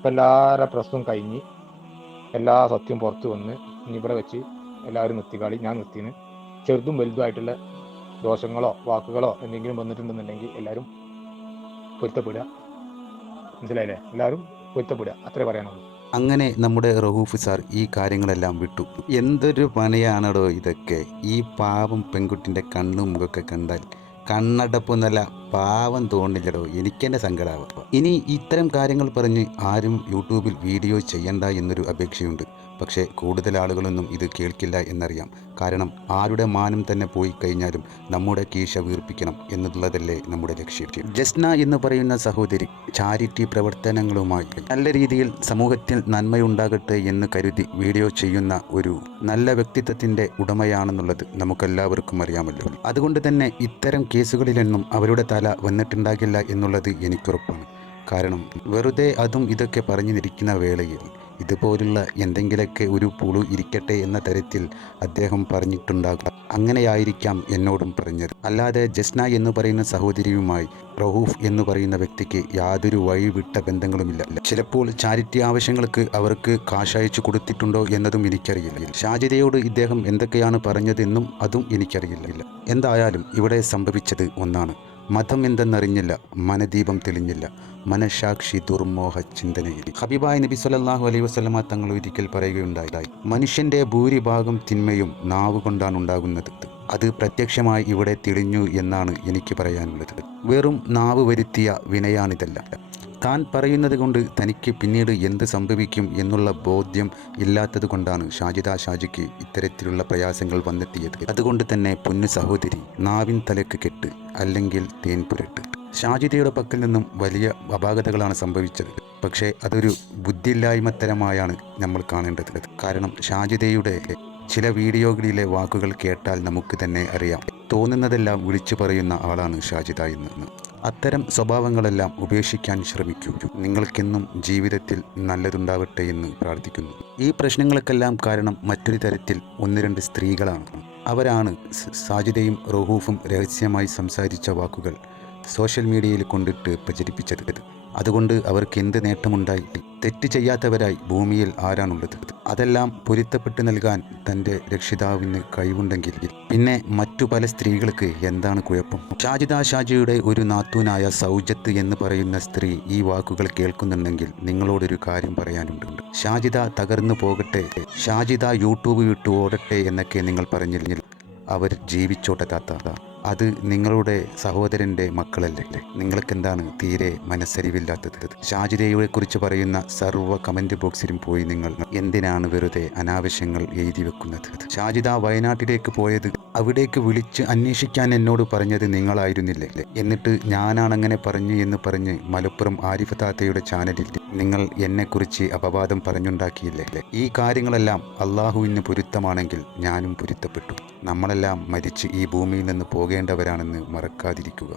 ഇപ്പം എല്ലാവരുടെ പ്രശ്നവും കഴിഞ്ഞ് എല്ലാ സത്യവും പുറത്തു വന്ന് ഇനി ഇവിടെ വെച്ച് എല്ലാവരും നിർത്തിക്കാളി ഞാൻ നിർത്തിന് ചെറുതും വലുതുമായിട്ടുള്ള ദോഷങ്ങളോ വാക്കുകളോ എന്തെങ്കിലും വന്നിട്ടുണ്ടെന്നുണ്ടെങ്കിൽ എല്ലാവരും പൊരുത്തപ്പെടുക. മനസ്സിലായില്ലേ? എല്ലാവരും പൊരുത്തപ്പെടുക. അത്രേ പറയാനുള്ളൂ. അങ്ങനെ നമ്മുടെ റഹൂഫ് സാർ ഈ കാര്യങ്ങളെല്ലാം വിട്ടു. എന്തൊരു പണിയാണടോ ഇതൊക്കെ? ഈ പാവം പെൺകുട്ടിന്റെ കണ്ണും മുഖമൊക്കെ കണ്ടാൽ കണ്ണടപ്പൊന്നല്ല പാവം തോന്നില്ലടോ. എനിക്കെന്നെ സങ്കടാവും. ഇനി ഇത്തരം കാര്യങ്ങൾ പറഞ്ഞ് ആരും യൂട്യൂബിൽ വീഡിയോ ചെയ്യണ്ട എന്നൊരു അപേക്ഷയുണ്ട്. പക്ഷേ കൂടുതൽ ആളുകളൊന്നും ഇത് കേൾക്കില്ല എന്നറിയാം. കാരണം ആരുടെ മാനം തന്നെ പോയി കഴിഞ്ഞാലും നമ്മുടെ കീശ വീർപ്പിക്കണം എന്നുള്ളതല്ലേ നമ്മുടെ ലക്ഷ്യം. ജസ്ന എന്ന് പറയുന്ന സഹോദരി ചാരിറ്റി പ്രവർത്തനങ്ങളുമായി നല്ല രീതിയിൽ സമൂഹത്തിൽ നന്മയുണ്ടാകട്ടെ എന്ന് കരുതി വീഡിയോ ചെയ്യുന്ന ഒരു നല്ല വ്യക്തിത്വത്തിന്റെ ഉടമയാണെന്നുള്ളത് നമുക്കെല്ലാവർക്കും അറിയാമല്ലോ. അതുകൊണ്ട് തന്നെ ഇത്തരം കേസുകളിലൊന്നും അവരുടെ തല വന്നിട്ടുണ്ടാകില്ല എന്നുള്ളത് എനിക്കുറപ്പാണ്. കാരണം വെറുതെ അതും ഇതൊക്കെ പറഞ്ഞു നിൽക്കുന്ന വേളയിൽ ഇതുപോലുള്ള എന്തെങ്കിലുമൊക്കെ ഒരു പുളു ഇരിക്കട്ടെ എന്ന തരത്തിൽ അദ്ദേഹം പറഞ്ഞിട്ടുണ്ടാകും. അങ്ങനെയായിരിക്കാം എന്നോടും പറഞ്ഞത്. അല്ലാതെ ജസ്ന എന്ന് പറയുന്ന സഹോദരിയുമായി റഹൂഫ് എന്ന് പറയുന്ന വ്യക്തിക്ക് യാതൊരു വഴിവിട്ട ബന്ധങ്ങളുമില്ല. ചിലപ്പോൾ ചാരിറ്റി ആവശ്യങ്ങൾക്ക് അവർക്ക് കാശയച്ചു കൊടുത്തിട്ടുണ്ടോ എന്നതും എനിക്കറിയില്ല. ഷാജിദയോട് ഇദ്ദേഹം എന്തൊക്കെയാണ് പറഞ്ഞതെന്നും അതും എനിക്കറിയില്ല. എന്തായാലും ഇവിടെ സംഭവിച്ചത് ഒന്നാണ്. മതം എന്തെന്നറിഞ്ഞില്ല മനദീപം തെളിഞ്ഞില്ല മനസാക്ഷി ദുർമോഹ ചിന്തനയിൽ ഹബിബായ് നബി സല്ലല്ലാഹു അലൈഹി വസ്ലമ തങ്ങൾ ഒരിക്കൽ പറയുകയുണ്ടായി മനുഷ്യന്റെ ഭൂരിഭാഗം തിന്മയും നാവ് കൊണ്ടാണ് ഉണ്ടാകുന്നത്. അത് പ്രത്യക്ഷമായി ഇവിടെ തെളിഞ്ഞു എന്നാണ് എനിക്ക് പറയാനുള്ളത്. വെറും നാവ് വരുത്തിയ വിനയാണിതല്ല. താൻ പറയുന്നത് കൊണ്ട് തനിക്ക് പിന്നീട് എന്ത് സംഭവിക്കും എന്നുള്ള ബോധ്യം ഇല്ലാത്തത് കൊണ്ടാണ് ഷാജിദ ഷാജിക്ക് ഇത്തരത്തിലുള്ള പ്രയാസങ്ങൾ വന്നെത്തിയത്. അതുകൊണ്ട് തന്നെ പൊന്നു സഹോദരി നാവിൻ തലക്ക് കെട്ട് അല്ലെങ്കിൽ തേൻ പുരട്ട്. ഷാജിദയുടെ പക്കൽ നിന്നും വലിയ അപാകതകളാണ് സംഭവിച്ചത്. പക്ഷേ അതൊരു ബുദ്ധിയില്ലായ്മത്തരമായാണ് നമ്മൾ കാണേണ്ടത്. കാരണം ഷാജിദയുടെ ചില വീഡിയോകളിലെ വാക്കുകൾ കേട്ടാൽ നമുക്ക് തന്നെ അറിയാം. തോന്നുന്നതെല്ലാം വിളിച്ചു പറയുന്ന ആളാണ് ഷാജിദ എന്ന്. അത്തരം സ്വഭാവങ്ങളെല്ലാം ഉപേക്ഷിക്കാൻ ശ്രമിക്കൂ. നിങ്ങൾക്കെന്നും ജീവിതത്തിൽ നല്ലതുണ്ടാവട്ടെ എന്ന് പ്രാർത്ഥിക്കുന്നു. ഈ പ്രശ്നങ്ങൾക്കെല്ലാം കാരണം മറ്റൊരു തരത്തിൽ ഒന്ന് രണ്ട് സ്ത്രീകളാണ്. അവരാണ് സാജിതയും റഹൂഫും രഹസ്യമായി സംസാരിച്ച വാക്കുകൾ സോഷ്യൽ മീഡിയയിൽ കൊണ്ടിട്ട് പ്രചരിപ്പിച്ചത്. അതുകൊണ്ട് അവർക്ക് എന്ത് നേട്ടമുണ്ടായി? തെറ്റ് ചെയ്യാത്തവരായി ഭൂമിയിൽ ആരാണുള്ളത്? അതെല്ലാം പൊരുത്തപ്പെട്ട് നൽകാൻ തന്റെ രക്ഷിതാവിന് കഴിവുണ്ടെങ്കിൽ. പിന്നെ മറ്റു പല സ്ത്രീകൾക്ക് എന്താണ് കുഴപ്പം? ഷാജിദ ഷാജിയുടെ ഒരു നാത്തൂനായ സൗജത്ത് എന്ന് പറയുന്ന സ്ത്രീ ഈ വാക്കുകൾ കേൾക്കുന്നുണ്ടെങ്കിൽ നിങ്ങളോടൊരു കാര്യം പറയാനുണ്ട്. ഷാജിദ തകർന്നു പോകട്ടെ. ഷാജിദ യൂട്യൂബ് വിട്ടു ഓടട്ടെ എന്നൊക്കെ നിങ്ങൾ പറഞ്ഞില്ലെങ്കിൽ അവർ ജീവിച്ചോട്ടെ താത്ത. അത് നിങ്ങളുടെ സഹോദരന്റെ മക്കളല്ലേ? നിങ്ങൾക്ക് എന്താണ് തീരെ മനസ്സരിവില്ലാത്തത്? ഷാജിരയെ കുറിച്ച് പറയുന്ന സർവ കമന്റ് ബോക്സിലും പോയി നിങ്ങൾ എന്തിനാണ് വെറുതെ അനാവശ്യങ്ങൾ എഴുതി വെക്കുന്നത്? ഷാജിദ വയനാട്ടിലേക്ക് പോയത് അവിടേക്ക് വിളിച്ച് അന്വേഷിക്കാൻ എന്നോട് പറഞ്ഞത് നിങ്ങളായിരുന്നില്ലേ? എന്നിട്ട് ഞാനാണങ്ങനെ പറഞ്ഞു എന്ന് പറഞ്ഞ് മലപ്പുറം ആരിഫ് താത്തയുടെ ചാനലിൽ നിങ്ങൾ എന്നെക്കുറിച്ച് അപവാദം പറഞ്ഞുണ്ടാക്കിയില്ലേ? ഈ കാര്യങ്ങളെല്ലാം അള്ളാഹുവിന് പൊരുത്തമാണെങ്കിൽ ഞാനും പൊരുത്തപ്പെട്ടു. നമ്മളെല്ലാം മരിച്ച് ഈ ഭൂമിയിൽ നിന്ന് പോകേണ്ടവരാണെന്ന് മറക്കാതിരിക്കുക.